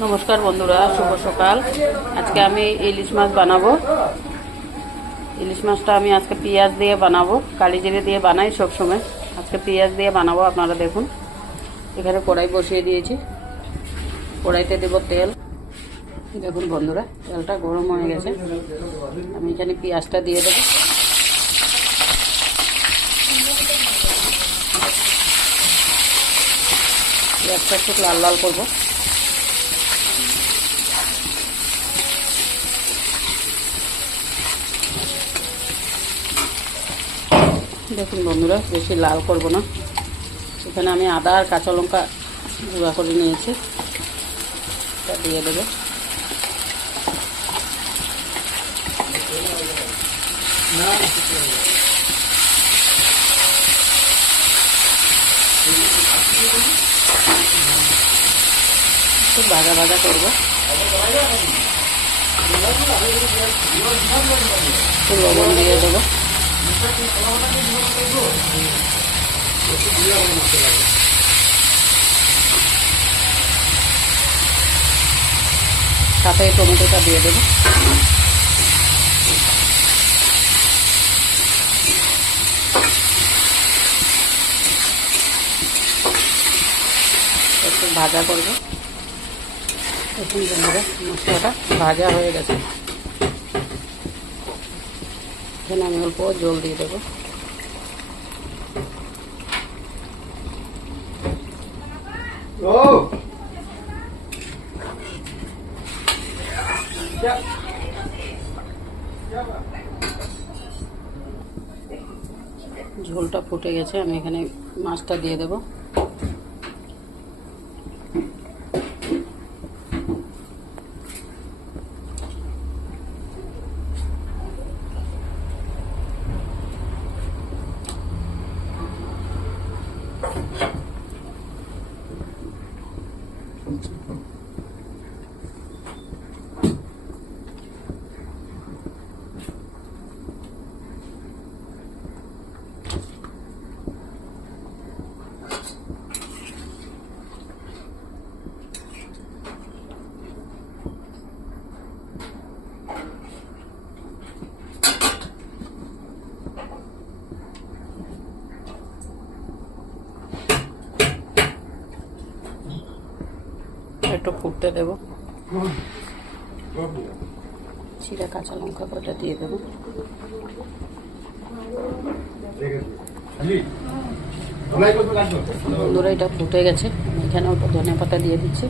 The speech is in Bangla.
নমস্কার বন্ধুরা, শুভ সকাল। আজকে আমি ইলিশ মাছ বানাবো। ইলিশ মাছটা আমি আজকে পেঁয়াজ দিয়ে বানাবো, কালি জিরে দিয়ে বানাই সব সময়। আজকে পেঁয়াজ দিয়ে বানাবো। আপনারা দেখুন, এখানে কড়াই বসিয়ে দিয়েছি। কড়াইতে দেব তেল। দেখুন বন্ধুরা, তেলটা গরম হয়ে গেছে। আমি এখানে পেঁয়াজটা দিয়ে দেবো। পেঁয়াজটা একটু লাল লাল করবো। দেখুন বন্ধুরা, বেশি লাল করব না। এখানে আমি আদা আর কাঁচা লঙ্কা গুঁড়া করে নিয়েছি, এটা দিয়ে দেবো। একটু ভাজা ভাজা করবো। একটু লবণ দিয়ে দেবো। সাথে টমেটোটা দিয়ে দেবো। একটু ভাজা করবো। দেখুন বন্ধুরা, মশলাটা ভাজা হয়ে গেছে। এখানে আমি অল্প জল দিয়ে দেবো। ঝোলটা ফুটে গেছে, আমি এখানে মাছটা দিয়ে দেবো। একটু ফুটতে দেবো। চিরা কাঁচা লঙ্কা কটা দিয়ে দেবো। বন্ধুরা, এটা ফুটে গেছে। আমি এখানে অল্প ধনে পাতা দিয়ে দিচ্ছি।